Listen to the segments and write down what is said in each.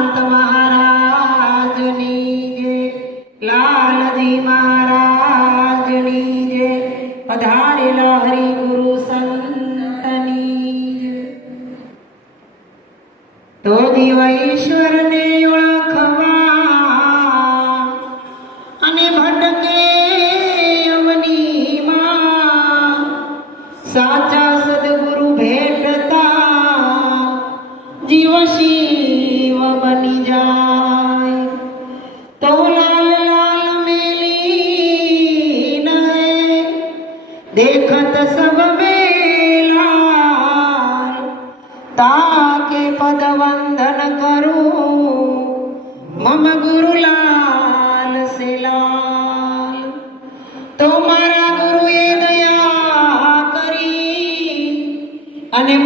શાંત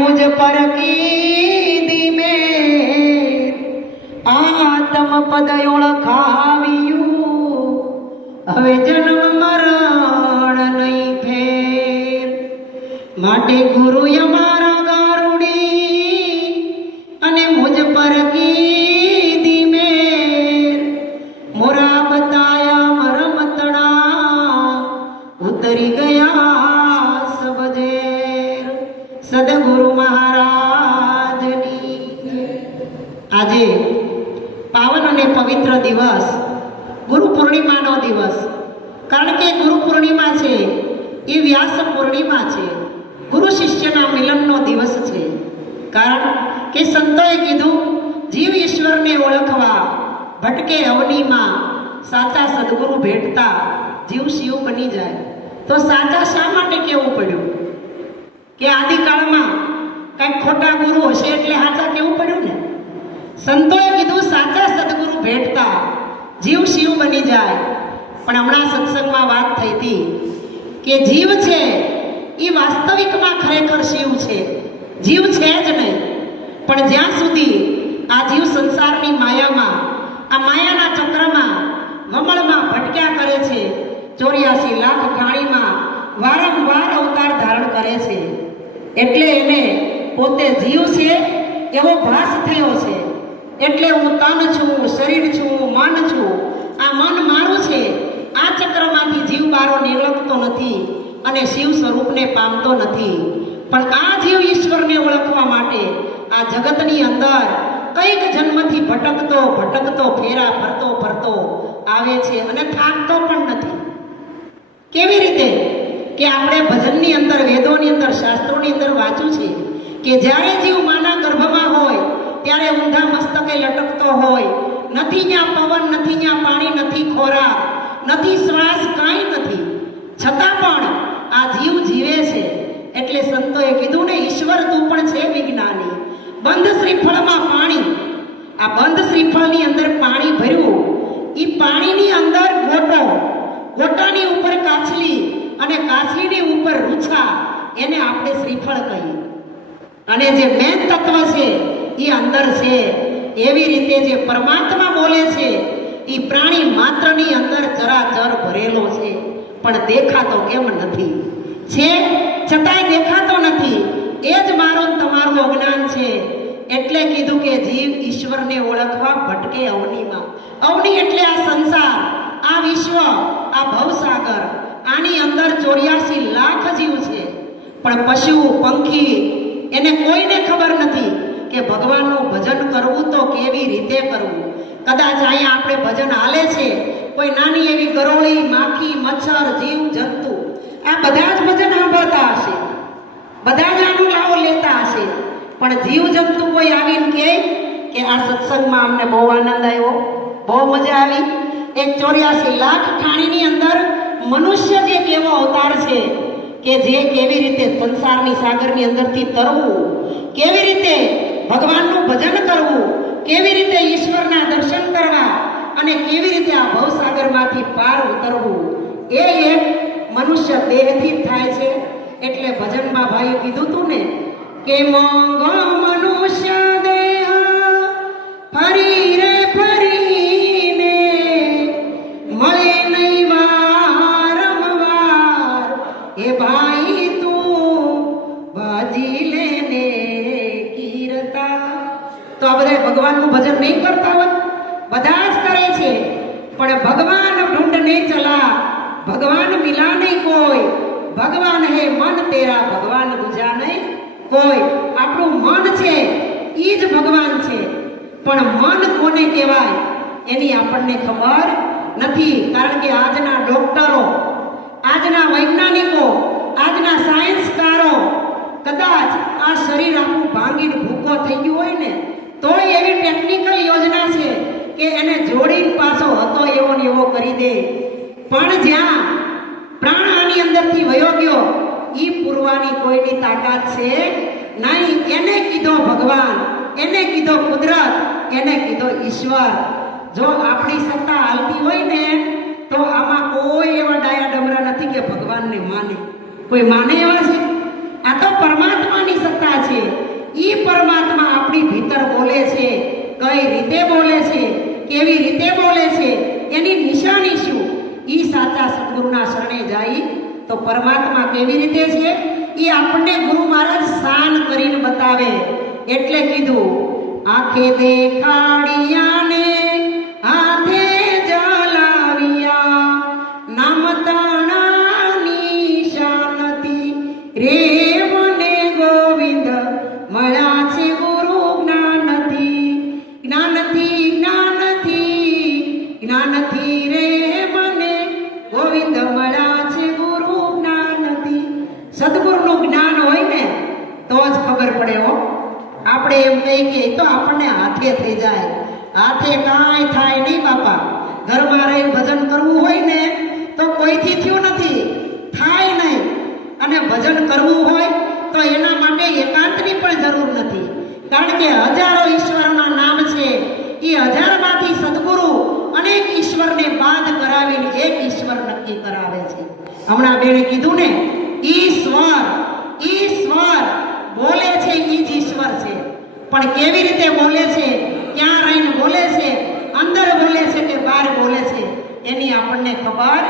મુજ પર કીધી મેં. આત્મ પદ વ્યાસ પૂર્ણિમા છે. ગુરુ શિષ્યના મિલનનો દિવસ છે. કારણ કે સંતોએ કીધું, જીવ ઈશ્વરને ઓળખવા, ભટકે અવનીમાં, સાચા સદગુરુ ભેટતા, જીવ શિવ બની જાય. તો સાચા શા માટે કેવું પડ્યું? કે આદિકાળમાં કંઈક ખોટા ગુરુ હશે એટલે સાચા કેવું પડ્યું ને? સંતોએ કીધું, સાચા સદગુરુ ભેટતા, જીવ શિવ બની જાય. પણ હમણાં સત્સંગમાં વાત થઈ હતી કે જીવ છે એ વાસ્તવિકમાં ખરેખર શિવ છે. જીવ છે જ નહીં. પણ જ્યાં સુધી આ જીવ સંસારની માયામાં, આ માયાના ચક્રમાં વમળમાં ભટક્યા કરે છે, ચોર્યાસી લાખ પ્રાણીમાં વારંવાર અવતાર ધારણ કરે છે. એટલે એને પોતે જીવ છે, એવો ભાસ થયો છે. એટલે હું તન છું, શરીર છું, મન છું. આ મન મારું છે આ ચક્રમાંથી જીવ બારો નિર્લપતો નથી અને શિવ સ્વરૂપને પામતો નથી. પણ આ જીવ ઈશ્વરને ઓળખવા માટે આ જગતની અંદર કંઈક જન્મથી ભટકતો ભટકતો, ફેરા ફરતો ફરતો આવે છે અને થાકતો પણ નથી. કેવી રીતે? કે આપણે ભજનની અંદર, વેદોની અંદર, શાસ્ત્રોની અંદર વાંચ્યું છે કે જ્યારે જીવ માના ગર્ભમાં હોય, ત્યારે ઊંધા મસ્તકે લટકતો હોય. નથી ત્યાં પવન, નથી ત્યાં પાણી, નથી ખોરાક. નથી, શ્વાસ કાંઈ નથી. છતાં પણ આ જીવ જીવે છે. એટલે સંતોએ કીધું ને, ઈશ્વર તું પણ છે વિજ્ઞાની. બંધ શ્રીફળમાં પાણી. આ બંધ શ્રીફળની અંદર પાણી ભર્યું. એ પાણીની અંદર ગોટો, ગોટાની ઉપર કાછલી અને કાછલીની ઉપર રૂછા. એને આપણે શ્રીફળ કહીએ. અને જે મેન તત્વ છે એ અંદર છે. એવી રીતે જે પરમાત્મા બોલે છે એ પ્રાણી માત્રની અંદર ચરાચર ભરેલો છે. પણ દેખાતો કેમ નથી? છે? છતાંય દેખાતો નથી. એ જ મારું તમારું અજ્ઞાન છે. એટલે કીધું કે જીવ ઈશ્વરને ઓળખવા ભટકે અવનીમાં. અવની એટલે આ સંસાર, આ વિશ્વ, આ ભવસાગર, આની અંદર ચોર્યાસી લાખ જીવ છે. પણ પશુ, પંખી, એને કોઈને ખબર નથી કે ભગવાનનું ભજન કરવું તો કેવી રીતે કરવું? કદાચ અહીંયા આપણે ભજન હાલે છે, કોઈ નાની એવી ગરોળી, માખી, મચ્છર, જીવ, જંતુ, આ બધા જ ભજન સાંભળતા હશે. બધા જ આનો લાવો લેતા હશે. પણ જીવ, જંતુ કોઈ આવીને કહે કે આ સત્સંગમાં અમને બહુ આનંદ આવ્યો, બહુ મજા આવી. એક ચોર્યાસી લાખ ખાણીની અંદર મનુષ્ય જે એક એવો અવતાર છે કે જે કેવી રીતે સંસારની સાગરની અંદરથી તરવું, કેવી રીતે ભગવાનનું ભજન કરવું કેવી રીતે ઈશ્વરના દર્શન કરવા અને કેવી રીતે આ ભવસાગરમાંથી પાર ઉતરવું? એ એક મનુષ્ય દેહથી થાય છે. એટલે ભજનમાં ભાઈએ કીધું તું ને કે મોંઘો મનુષ્ય દેહ ફરી પણ ભગવાન ઢૂંઢ નહીં ચલા. ભગવાન મિલા નહીં કોઈ. ભગવાન હે મન તેરા, ભગવાન બીજા નહીં કોઈ. આપણું મન છે, ઈ જ ભગવાન છે. પણ મન કોને કહેવાય? એની આપણને ખબર નથી, કારણ કે આજના ડોક્ટરો, આજના વૈજ્ઞાનિકો, આજના સાયન્સકારો, કદાચ આ શરીર આપણું ભાંગીને ભૂકો થઈ ગયું હોય ને, તોય એવી ટેકનિકલ યોજના છે કે એને જોડીને પાછો હતો એવો ને એવો કરી દે. પણ જ્યાં પ્રાણ આની અંદરથી વયો ગયો, ઈ પૂરવાની કોઈની તાકાત છે નહીં. એને કીધો ભગવાન, એને કીધો કુદરત, એને કીધો ઈશ્વર. જો આપણી સત્તા હાલતી હોય ને, તો આમાં કોઈ એવા ડાયા ડમરા નથી કે ભગવાનને માને. કોઈ માને એવા છે? આ તો પરમાત્માની સત્તા છે. ઈ પરમાત્મા આપણી ભીતર બોલે છે, કઈ રીતે બોલે છે કેવી રીતે બોલે છે, એની નિશાની શું? એ સાચા સદગુરુના શરણે જાય તો પરમાત્મા કેવી રીતે છે? એ આપણને ગુરુ મહારાજ શાન કરીને બતાવે. એટલે કીધું, આંખે દેખાડિયાને હાથે જલાવિયા નામ તાણાની શાનતી રે મને ગોવિંદ મળ્યા. આપણે ગઈ તો આપણને હાથે થઈ જાય. હાથે કાંઈ થાય નહીં બાપા. ઘરમાં રહી ભજન કરવું હોય ને, તો કોઈથી થયું નથી? થાય નહીં. અને ભજન કરવું હોય, તો એના માટે એકાંતની પણ જરૂર નથી. કારણ કે હજારો ઈશ્વરના નામ છે. એ હજારમાંથી સદગુરુ અનેક ઈશ્વરને બાદ કરાવીને એક ઈશ્વર નક્કી કરાવે છે. હમણાં બેણે કીધું ને, ઈશ્વર ઈશ્વર બોલે છે પણ કેવી રીતે બોલે છે? ક્યાં રહીને બોલે છે? અંદર બોલે છે કે બહાર બોલે છે? એની આપણને ખબર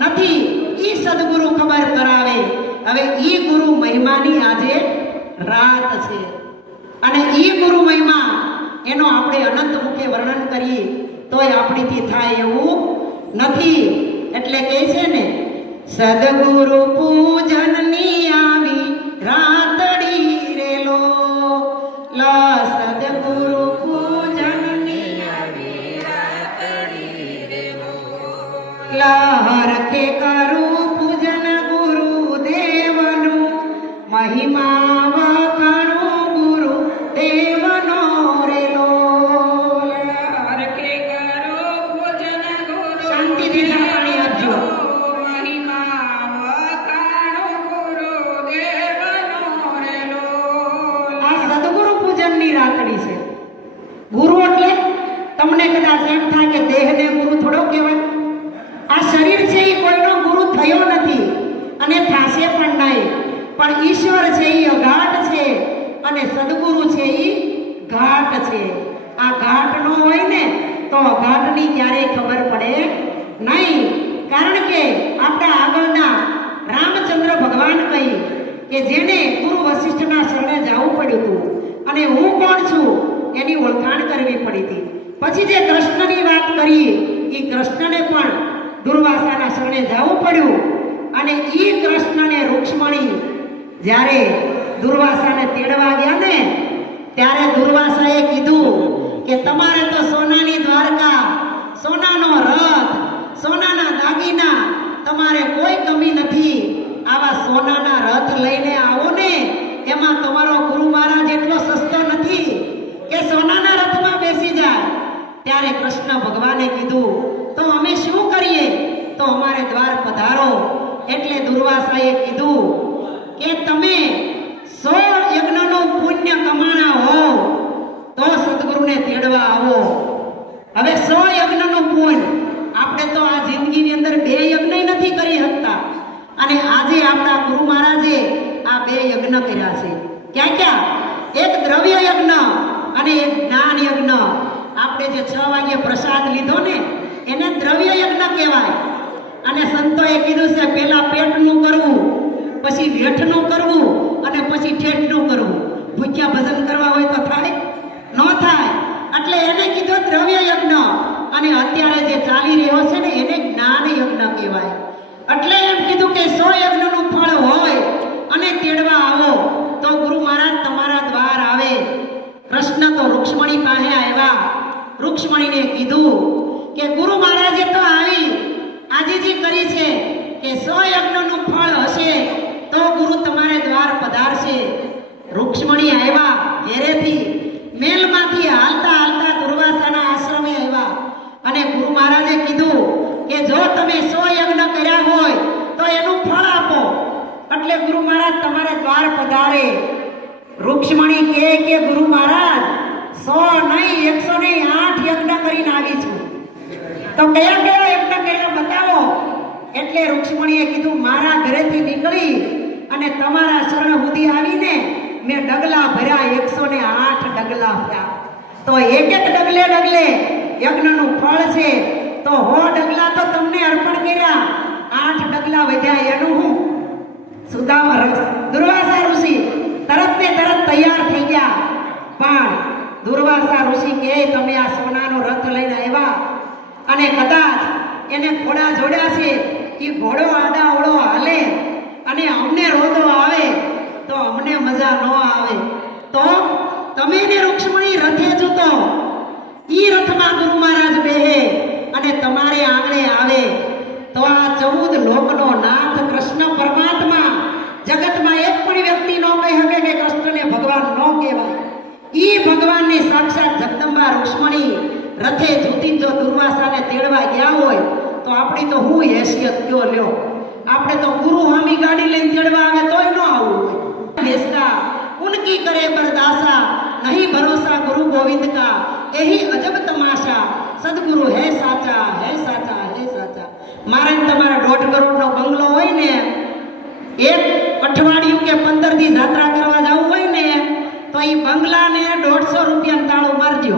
નથી. ઈ સદગુરુ ખબર કરાવે. હવે ઈ ગુરુ મહિમાની આજે રાત છે. અને ઈ ગુરુ મહિમા, એનો આપણે અનંત મુખે વર્ણન કરીએ, તોય આપણીથી થાય એવું નથી. એટલે કહે છે ને, સદગુરુ પૂજનની પણ ઈશ્વર છે એ અઘાટ છે અને સદગુરુ છે એ ઘાટ છે આ ઘાટ નો હોય ને તો ઘાટની ક્યારેય ખબર પડે નહીં કારણ કે આપણા આગળના રામચંદ્ર ભગવાન કહી કે જેને ગુરુ વશિષ્ઠના શરણે જવું પડ્યું હતું અને હું કોણ છું એની ઓળખાણ કરવી પડી હતી પછી જે કૃષ્ણની વાત કરી એ કૃષ્ણને પણ દુર્વાસાના શરણે જવું પડ્યું અને એ કૃષ્ણને રૂક્ષ્મણી જ્યારે દુર્વાસાને તેડવા ગયા ને, ત્યારે દુર્વાસાએ કીધું કે તમારે તો સોનાની દ્વારકા, સોનાનો રથ, સોનાના દાગીના, તમારે કોઈ કમી નથી. આવા સોનાના રથ લઈને આવો ને, એમાં તમારો ગુરુ મહારાજ એટલો સસ્તો નથી કે સોનાના રથમાં બેસી જાય. ત્યારે કૃષ્ણ ભગવાને કીધું, તો અમે શું કરીએ? તો અમારે દ્વાર પધારો. એટલે દુર્વાસાએ કીધું કે તમે સો યજ્ઞનું પુણ્ય કમાણા હો, તો સદગુરુને તેડવા આવો. હવે સો યજ્ઞનું પુણ્ય, આપણે તો આ જિંદગીની અંદર બે યજ્ઞ નથી કરી શકતા. અને આજે આપણા ગુરુ મહારાજે આ બે યજ્ઞ કર્યા છે. ક્યાં ક્યાં? એક દ્રવ્ય યજ્ઞ અને એક જ્ઞાન યજ્ઞ. આપણે જે છ વાગ્યે પ્રસાદ લીધો ને, એને દ્રવ્ય યજ્ઞ કહેવાય. અને સંતોએ કીધું છે, પહેલા પેટનું કરવું, પછી વેઠનું કરવું અને પછી ઠેઠનું કરવું. ભૂખ્યા ભજન કરવા હોય તો થાય? ન થાય. એટલે એને કીધું દ્રવ્ય યજ્ઞ. અને અત્યારે જે ચાલી રહ્યો છે ને, એને જ્ઞાન યજ્ઞ કહેવાય. એટલે એમ કીધું કે સો યજ્ઞનું ફળ હોય અને તેડવા આવો. તો ગુરુ મહારાજ, તમારા દ્વાર આવે. કૃષ્ણ તો રૂક્ષ્મણી પાસે આવ્યા. રૂક્ષ્મણીને કીધું કે, ગુરુ મહારાજે તો આવી. આજીજી કરી છે કે સો યજ્ઞનું ફળ હશે, તો ગુરુ તમારે દ્વાર પધારશે. રૂક્ષ્મણી આવ્યા ઘેરેથી, મેલમાંથી હાલતા હાલતા દુર્વાસાના આશ્રમે આવ્યા. અને ગુરુ મહારાજે કીધું કે જો તમે સો યજ્ઞ કર્યા હોય, તો એનું ફળ આપો. એટલે ગુરુ મહારાજ તમારે દ્વાર પધારે. રૂક્ષ્મણી કહે કે, ગુરુ મહારાજ, સો નહીં, એકસો નહીં, આઠ યજ્ઞ કરીને આવી છું. તો કયા કયા યજ્ઞ બતાવો. એટલે રૂક્ષ્મણીએ કીધું, મારા ઘરેથી નીકળી અને તમારા શરણ સુધી આવીને મેં ડગલા ભર્યા એકસો ને આઠ ડગલા ભર્યા. તો એક એક ડગલે ડગલે યજ્ઞનું ફળ છે. તો હો ડગલા તો તમને અર્પણ કર્યા. આઠ ડગલા વધ્યા એનું હું. સુદામા રસ. દુર્વાસા ઋષિ તરત ને તરત તૈયાર થઈ ગયા. પણ દુર્વાસા ઋષિ કે, તમે આ સોનાનો રથ લઈને આવ્યા. અને કદાચ એને ઘોડા જોડ્યા છે એ ઘોડો આડા ઓળો હાલે અને અમને રોદો આવે તો અમને મજા ન આવે. તો તમે ને રૂક્ષ્મણી રથે જૂતો ઈ રથમાં ગુરુ મહારાજ બેહે અને તમારે આંગણે આવે. તો આ ચૌદ લોકનો નાથ કૃષ્ણ પરમાત્મા જગતમાં એક પણ વ્યક્તિ ન કહી શકે કે કૃષ્ણને ભગવાન ન કહેવાય. ઈ ભગવાનની સાક્ષાત જગદંબા રૂક્ષ્મણી રથે જોતી જો દુર્વાસાને તેડવા ગયા હોય. તો આપણી તો હું હેસિયત કયો લ્યો? આપણે તો ગુરુ હામી ગાડી લઈને ચડવા આવે તોય ન આવવું હોય. બેસતા, ઉનકી કરે બરદાસા નહીં ભરોસા ગુરુ ગોવિંદ કા. એહી અજબ તમાશા. સદગુરુ હે સાચા હે સાચા હે સાચા. મારે તમારા દોઢ કરોડનો બંગલો હોય ને, એક અઠવાડિયું કે પંદર દી જાત્રા કરવા જવું હોય ને, તો એ બંગલાને દોઢસો રૂપિયા તાળું મારજો.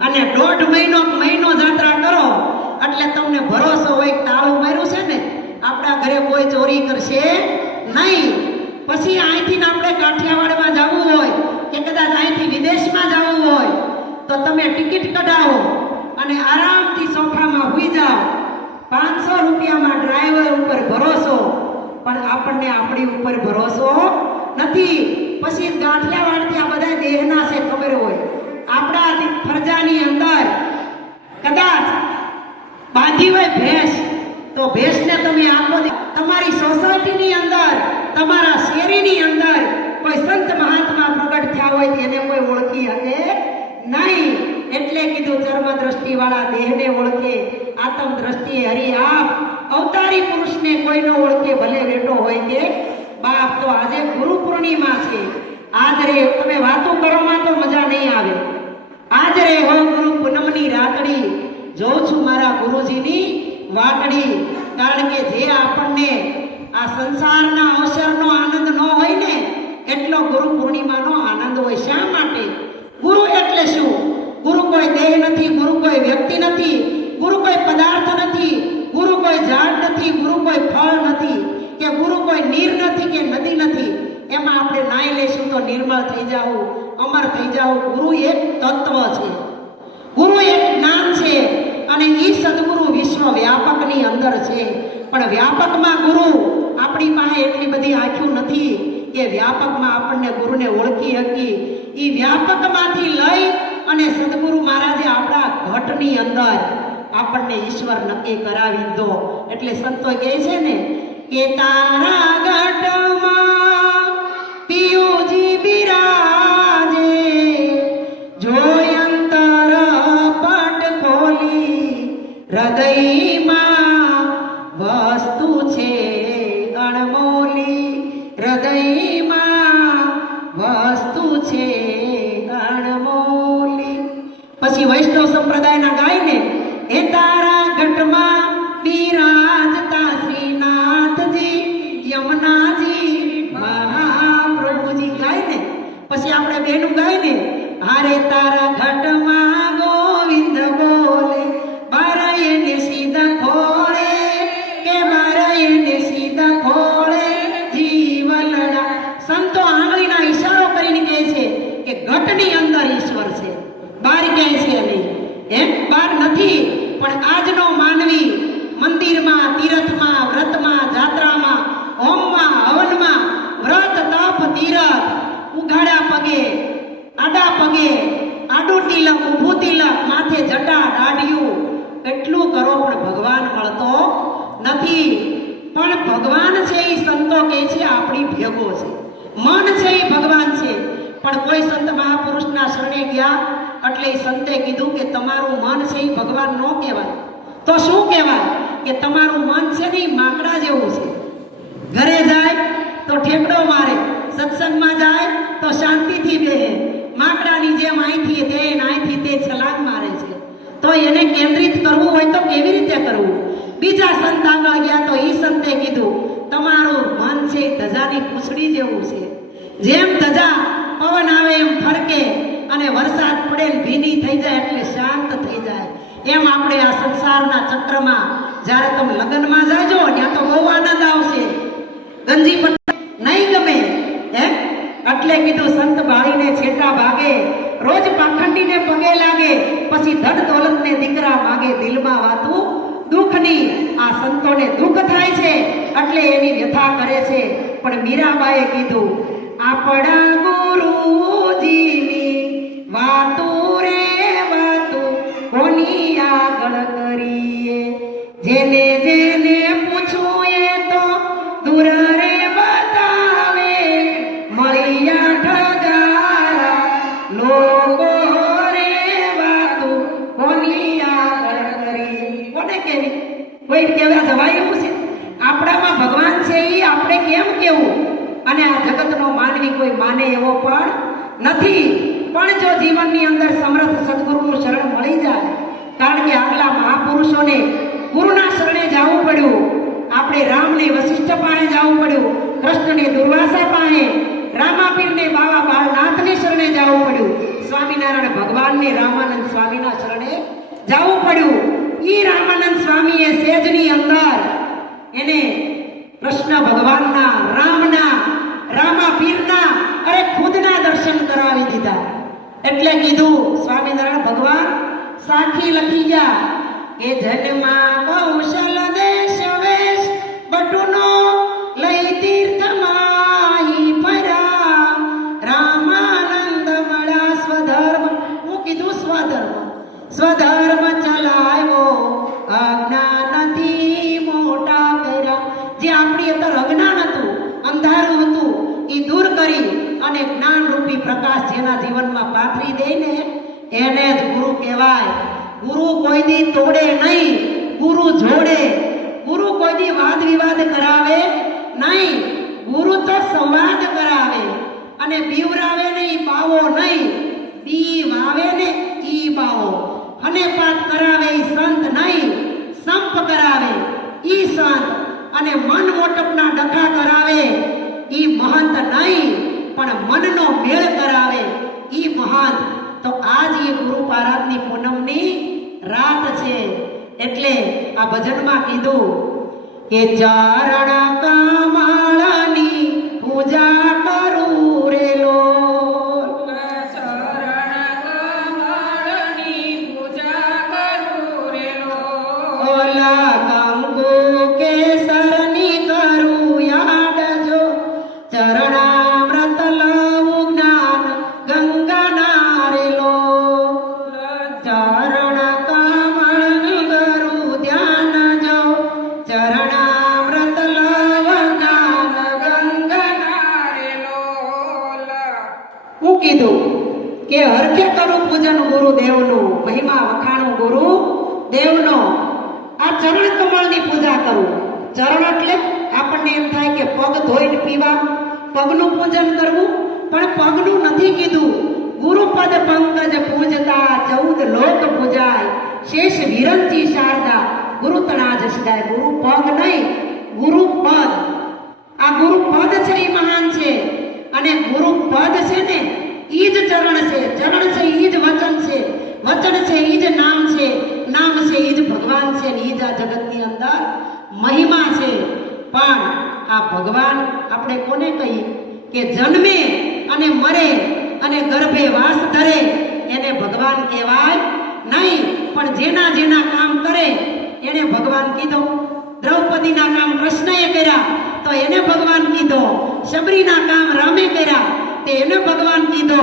અને દોઢ મહિનો મહિનો જાત્રા કરો. એટલે તમને ભરોસો હોય તાળું માર્યું છે ને, આપણા ઘરે કોઈ ચોરી કરશે નહીં. પછી અહીંથી આપણે કાઠિયાવાડમાં જવું હોય કે કદાચ અહીંથી વિદેશમાં જવું હોય, તો તમે ટિકિટ કઢાવો અને આરામથી સોફામાં હુઈ જાઓ. પાંચસો રૂપિયામાં ડ્રાઈવર ઉપર ભરોસો, પણ આપણને આપણી ઉપર ભરોસો નથી. પછી ગાંઠિયાવાડથી આ બધા દેહના છે ખબર હોય. આપણા ફરજાની અંદર કદાચ બાંધી હોય ભેંસ, તો ભેંસને તમે આપો તમારી સોસાયટીની અંદર, તમારા શેરીની અંદર કોઈ સંત મહાત્મા પ્રગટ થયા હોય એને કોઈ ઓળખી શકે નહીં. એટલે કીધું ચર્મ દ્રષ્ટિ વાળા દેહને ઓળખે આત્મ દ્રષ્ટિએ હરી આપ. અવતારી પુરુષને કોઈ ન ઓળખે, ભલે બેટો હોય કે બાપ. તો આજે ગુરુ પૂર્ણિમા છે. આજ રે તમે વાતો કરવામાં તો મજા નહીં આવે. આજ રે હો ગુરુ પૂનમની રાતડી. જોઉં છું મારા ગુરુજીની વાટડી કારણ કે જે આપણને આ સંસારના અવસરનો આનંદ ન હોય ને, એટલો ગુરુ પૂર્ણિમાનો આનંદ હોય. શા માટે? ગુરુ એટલે શું? ગુરુ કોઈ દેહ નથી, ગુરુ કોઈ વ્યક્તિ નથી, ગુરુ કોઈ પદાર્થ નથી, ગુરુ કોઈ ઝાડ નથી, ગુરુ કોઈ ફળ નથી, કે ગુરુ કોઈ નીર નથી, કે નદી નથી. એમાં આપણે નાઈ લેશું તો નિર્મળ થઈ જાવું અમર થઈ જાવું ગુરુ એક તત્વ છે. ગુરુ એક જ્ઞાન છે. અને એ સદગુરુ વિશ્વ વ્યાપકની અંદર છે. પણ વ્યાપકમાં ગુરુ આપણી પાસે એટલી બધી આંખ્યું નથી કે વ્યાપકમાં આપણને ગુરુને ઓળખી શકી એ વ્યાપકમાંથી લઈ અને સદગુરુ મહારાજે આપણા ઘટની અંદર આપણને ઈશ્વર નક્કી કરાવી દો એટલે સંતો કહે છે ને કે તારા ઘટમાં પિયુજી બિરાજે હૃદયમાં વસ્તુ છે અણમોલી. હૃદયમાં વસ્તુ છે અણમોલી. પછી વૈષ્ણવ સંપ્રદાયના ગાયને, એ તારા ઘટમાં બિરાજતા શ્રીનાથજી, યમુનાજી, મહાપ્રભુજી ગાય ને પછી આપણે બેનું ગાય ને હારે તારા ઘટમાં ગોવિંદ બોલે મારા એને સીધા ખોળે કે મારા એને સીધા ખોળે જીવલડા સંતો આંગળીના ઈશારો કરીને કહે છે કે ઘટની અંદર ઈશ્વર છે બહાર ક્યાંય છે નહીં એમ બાર નથી પણ આજનો માનવી મંદિરમાં તીરથમાં વ્રતમાં જાત્રામાં હોમમાં હવનમાં વ્રત તપ તીરથ ઉઘાડા પગે આડા પગે આડું તિલક ઊભું તિલક માથે જટા દાઢિયું એટલું કરો પણ ભગવાન મળતો નથી પણ ભગવાન છે એ સંતો કહે છે, આપણી ભેગો છે. મન છે એ ભગવાન છે, પણ કોઈ સંત મહાપુરુષના શરણે ગયા એટલે સંતે કીધું કે તમારું મન છે એ ભગવાન ન કહેવાય. તો શું કહેવાય? કે તમારું મન છે ને માકડા જેવું છે. ઘરે જાય તો ઠેકડો મારે, સત્સંગમાં જાય તો શાંતિથી બેહે. માકડાની જેમ અહીંથી તે અહીંથી તે છલાંગ મારે છે. તો એને કેન્દ્રિત કરવું હોય તો કેવી રીતે કરવું? બીજા સંત આગળ ગયા તો એ સંતે કીધું તમારું મન છે ધજાની પૂછડી જેવું છે. જેમ ધજા પવન આવે એમ ફરકે અને વરસાદ પડે ભીની થઈ જાય એટલે શાંત થઈ જાય. એમ આપણે આ સંસારના ચક્રમાં જ્યારે તમે લગ્નમાં જાજો ત્યાં તો બહુ આનંદ આવશે. ગંજી નહીં ગમે, હે? એટલે કીધું, સંત બાળીને છેટા ભાગે, રોજ પાખંડીને પગે લાગે, પછી ધન દોલતને દીકરા માગે દિલમાં વાતું દુઃખની આ સંતોને દુઃખ થાય છે એટલે એની વ્યથા કરે છે. પણ મીરાબાએ કીધું, આપણા ગુરુજીની વાતો રે વાતો, કોની આગળ કરીએ? જેને માને એવો પણ નથી. પણ જો જીવનની અંદર સમર્થ સદગુરુનું શરણ મળી જાય, કારણ કે આગલા મહાપુરુષોને ગુરુના શરણે જવું પડ્યું. આપણે રામને વશિષ્ઠ પાસે જવું પડ્યું. કૃષ્ણને દુર્વાસા પાસે રામાપીરને બાવા બાળનાથને શરણે જવું પડ્યું. સ્વામિનારાયણ ભગવાનને રામાનંદ સ્વામીના શરણે જવું પડ્યું. ઈ રામાનંદ સ્વામીએ સેજની અંદર એને કૃષ્ણ ભગવાનના રામના રામા પીરના અરે ખુદના દર્શન કરાવી દીધા. એટલે કીધું, સ્વામિનારાયણ ભગવાન, સાખી લખી ગયા. કે જન્મા કૌશલ દેશ વેશ, બટુનો લઈ તીર્થમાહી ફરા રામાનંદ મળા સ્વધર્મ. હું કીધું, સ્વધર્મ. સ્વધર્મ ચલાવ્યો. અજ્ઞાનથી અને જ્ઞાન રૂપી પ્રકાશ જેના જીવનમાં પાથરી દે ને, એને જ ગુરુ કહેવાય. ગુરુ કોઈ દી તોડે નહીં, ગુરુ જોડે. ગુરુ કોઈ દી વાદ વિવાદ કરાવે નહીં, ગુરુ તો સંવાદ કરાવે અને બીવરાવે નહીં બાવો નહીં. બી વાવે ને ઈ બાવો. અને પાત કરાવે ઈ સંત નહીં, સંપ કરાવે ઈ સંત. અને મન મોટપના ડખા કરાવે ઈ મહંત નહીં. પણ મનનો મેળ કરાવે ઈ મહાન. તો આજ એ ગુરુ પારાતની પૂનમની રાત છે. એટલે આ ભજનમાં કીધું કે ચારણ કમળની ચરણ એટલે આપણને એમ થાય કે પગ ધોઈને પીવા, પગનું પૂજન કરવું, પણ પગનું નથી કીધું. ગુરુપદ પંકજ પૂજતા, ચૌદ લોક પૂજાય. શેષ વિરંચી શારદા, ગુરુ તણાજ સિદાય ગુરુ પગ નહીં, ગુરુ પદ. આ ગુરુ પદ છે એ મહાન છે. અને ગુરુ પદ છે ને ઈ જ ચરણ છે. ચરણ છે ઈ જ વચન છે. વચન છે ઈ જ નામ છે. નામ છે ઈ જ ભગવાન છે ને ઈ જ આ જગતની અંદર મહિમા છે. પણ આ ભગવાન આપણે કોને કહીએ કે જન્મે અને મરે અને ગર્ભે વાસ ધરે એને ભગવાન કહેવાય નહીં. પણ જેના જેના કામ કરે એને ભગવાન કીધો. દ્રૌપદીના કામ કૃષ્ણએ કર્યા, તો એને ભગવાન કીધો. શબરીના કામ રામે કર્યા, તે એને ભગવાન કીધો.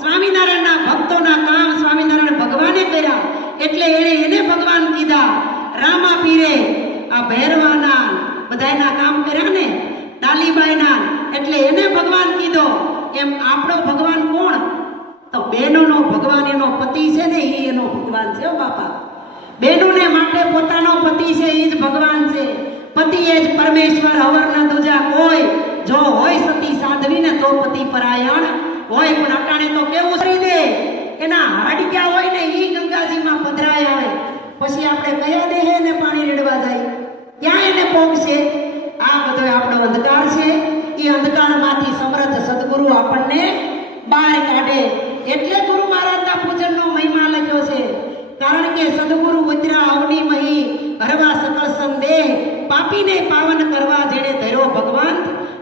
સ્વામિનારાયણના ભક્તોના કામ સ્વામિનારાયણ ભગવાને કર્યા, એટલે એણે એને ભગવાન કીધા. રામા પીરે આ ભૈરવાના બધાયના કામ કર્યા ને ડાલીબાઈના એટલે એને ભગવાન કીધો, એમ આપણો ભગવાન કોણ? તો બહેનોનો ભગવાન એનો પતિ છે ને એ એનો ભગવાન છે બાપા. બહેનોને માટે પોતાનો પતિ છે એ જ ભગવાન છે. પતિ એ જ પરમેશ્વર અવરના દુજા કોઈ, જો હોય સતી સાધવીને તો પતિ પરાયણ હોય, પણ અટાણે તો કેવું કરી દે? એના હાડક્યા હોય ને એ ગંગાજીમાં પધરાયા હોય. પછી આપણે કયા દેહે ને પાણી રેડવા જાય? ક્યાં એને પહોંચશે આ બધો આપણો અંધકાર છે. એ અંધકારમાંથી સમર્થ સદગુરુ આપણને બહાર કાઢે. એટલે ગુરુ મહારાજના પૂજનનો મહિમા લખ્યો છે. કારણ કે સદગુરુ વજ્રા અવની મહી હરવા સકળ સંદેહ પાપીને પાવન કરવા જેણે ધર્યો ભગવાન.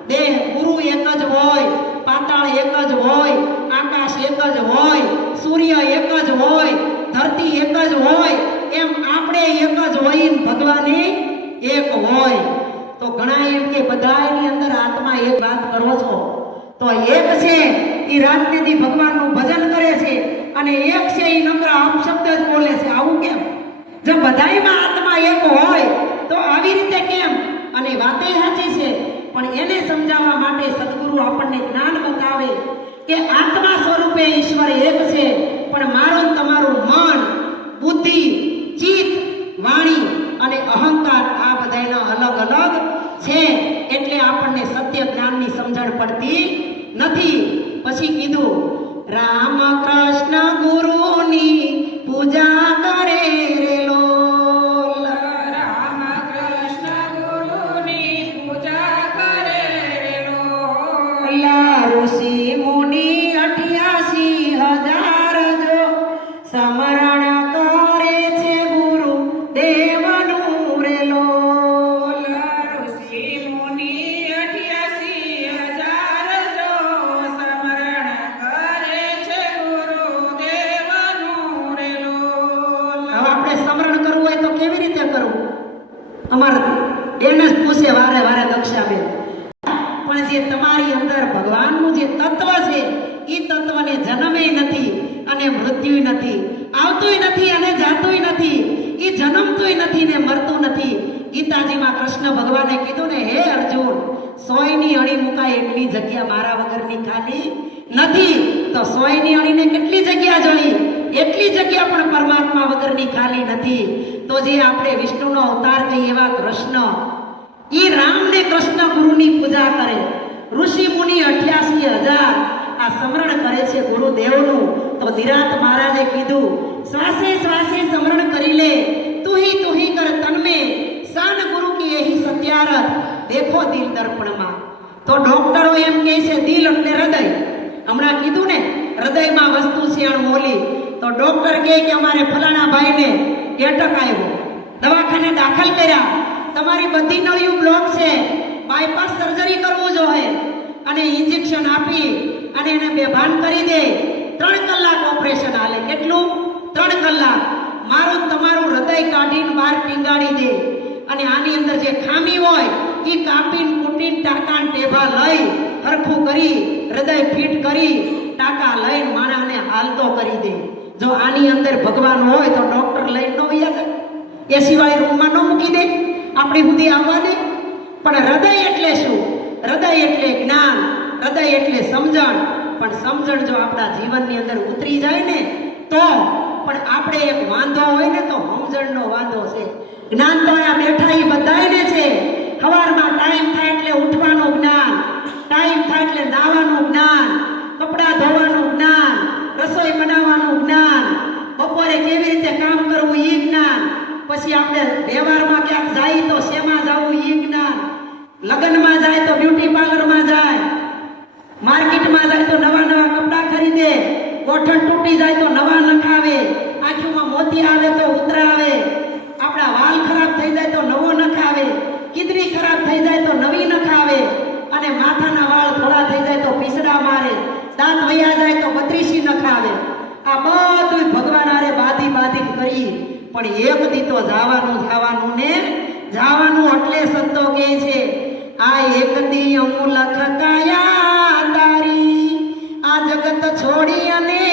દેહ ગુરુ એક જ હોય, પાતાળ એક જ હોય, આકાશ એક જ હોય, સૂર્ય એક જ હોય, ધરતી એક જ હોય, એમ આપણે એક જ હોય ભગવાને એક હોય, તો ઘણા એમ કે બધાની અંદર આત્મા એક વાત કરો છો. તો એક છે એ રાતને દી ભગવાનનું ભજન કરે છે, અને એક છે એ નમ્ર અપશબ્દ જ બોલે છે. આવું કેમ? જો બધાયમાં આત્મા એક હોય, તો આવી રીતે કેમ? અને વાતે સાચી છે, પણ એને સમજાવવા માટે સદગુરુ આપણને જ્ઞાન બતાવે કે આત્મા સ્વરૂપે ઈશ્વર એક છે, પણ મારું તમારું મન બુદ્ધિ ચિત્ત વાણી અને અહંકાર આ બધાયના અલગ અલગ છે એટલે આપણને સત્ય જ્ઞાનની સમજણ પડતી નથી. પછી કીધું રામ કૃષ્ણ અમારે એને જ પૂછે, વારે વારે દક્ષાબેન પણ જે તમારી અંદર ભગવાનનું જે તત્વ છે એ તત્વને જન્મે નથી અને મૃત્યુ નથી. આવતુંય નથી અને જાતુંય નથી. એ જન્મતુંય નથી ને મરતું નથી. ગીતાજીમાં કૃષ્ણ ભગવાને કીધું ને, હે અર્જુન, સોયની અણી મુકાય એટલી જગ્યા મારા વગરની ખાલી નથી. તો સોયની અણીને કેટલી જગ્યા જોઈ એટલી જગ્યા પણ પરમાત્મા વગરની ખાલી નથી. તો જે આપણે વિષ્ણુનો અવતાર કહીએ એવા કૃષ્ણ. એ રામ ને કૃષ્ણ ગુરુની પૂજા કરે. ઋષિ મુનિ અઠ્યાસી હજાર આ સ્મરણ કરે છે ગુરુદેવનું. તો ધીરાત મહારાજે કીધું શ્વાસે શ્વાસે સ્મરણ કરી લે. તુહી તુહી કર તન્મે. સાન ગુરુ કી એહી સત્યારથ. દેખો દિલ દર્પણમાં. તો ડોક્ટરો એમ કહે છે, દિલ એટલે હૃદય. હમણાં કીધું ને, હૃદયમાં વસ્તુ છે અણમોલી. તો ડોક્ટર કહે કે, અમારે ફલાણા ભાઈને એટક આવ્યો દવાખાને દાખલ કર્યા. તમારી બધી નળીઓ બ્લોક છે. બાયપાસ સર્જરી કરવું જોઈએ. અને ઇન્જેક્શન આપી અને એને બેભાન કરી દે. ત્રણ કલાક ઓપરેશન હાલે. કેટલું? ત્રણ કલાક. મારું તમારું હૃદય કાઢીને બહાર ટીંગાડી દે. અને આની અંદર જે ખામી હોય એ કાપીને, કૂટીને, ટાંકાને ટેભા લઈ હરખું કરી, હૃદય ફિટ કરી, ટાંકા લઈને માણસને હાલતો કરી દે. જો આની અંદર ભગવાન હોય તો ડોક્ટર લઈને નો જાય એ સિવાય રૂમમાં ન મૂકી દે. આપણી સુધી આવવા દે. પણ હૃદય એટલે શું? હૃદય એટલે જ્ઞાન. હૃદય એટલે સમજણ. પણ સમજણ જો આપણા જીવનની અંદર ઉતરી જાય ને, તો પણ આપણે એક વાંધો હોય ને તો સમજણનો વાંધો છે. જ્ઞાન તો અહીંયા બેઠા એ બધાયને છે. સવારમાં ટાઈમ થાય એટલે ઉઠવાનું જ્ઞાન. ટાઈમ થાય એટલે નાવાનું જ્ઞાન. કપડાં ધોવાનું જ્ઞાન. રસોઈ બનાવવાનું જ્ઞાન. બપોરે કેવી રીતે કામ કરવું એ જ્ઞાન? પછી આપણે વ્યવહારમાં ક્યાંક જાય તો શેમાં જવું એ જ્ઞાન? લગ્નમાં જાય તો બ્યુટી પાર્લરમાં જાય. માર્કેટમાં જાય તો નવા નવા કપડાં ખરીદે. ગોઠણ તૂટી જાય તો નવા નખાવે. આંખોમાં મોતી આવે તો ઉતરા આવે આપણા વાલ ખરાબ થઈ જાય તો નવો નખાવે. કિડની ખરાબ થઈ જાય તો નવી નખાવે. અને માથાના વાળ થોડા થઈ જાય તો પીસડા મારે. દાંત વયા જાય તો બત્રીસી નખાવે આ બધું ભગવાન આરે બાધી બાધી કરી. પણ એક દી તો જવાનું જવાનું ને જવાનું એટલે સંતો કહે છે, આ એક દી અમુલખ કાયા તારી, આ જગત છોડી અને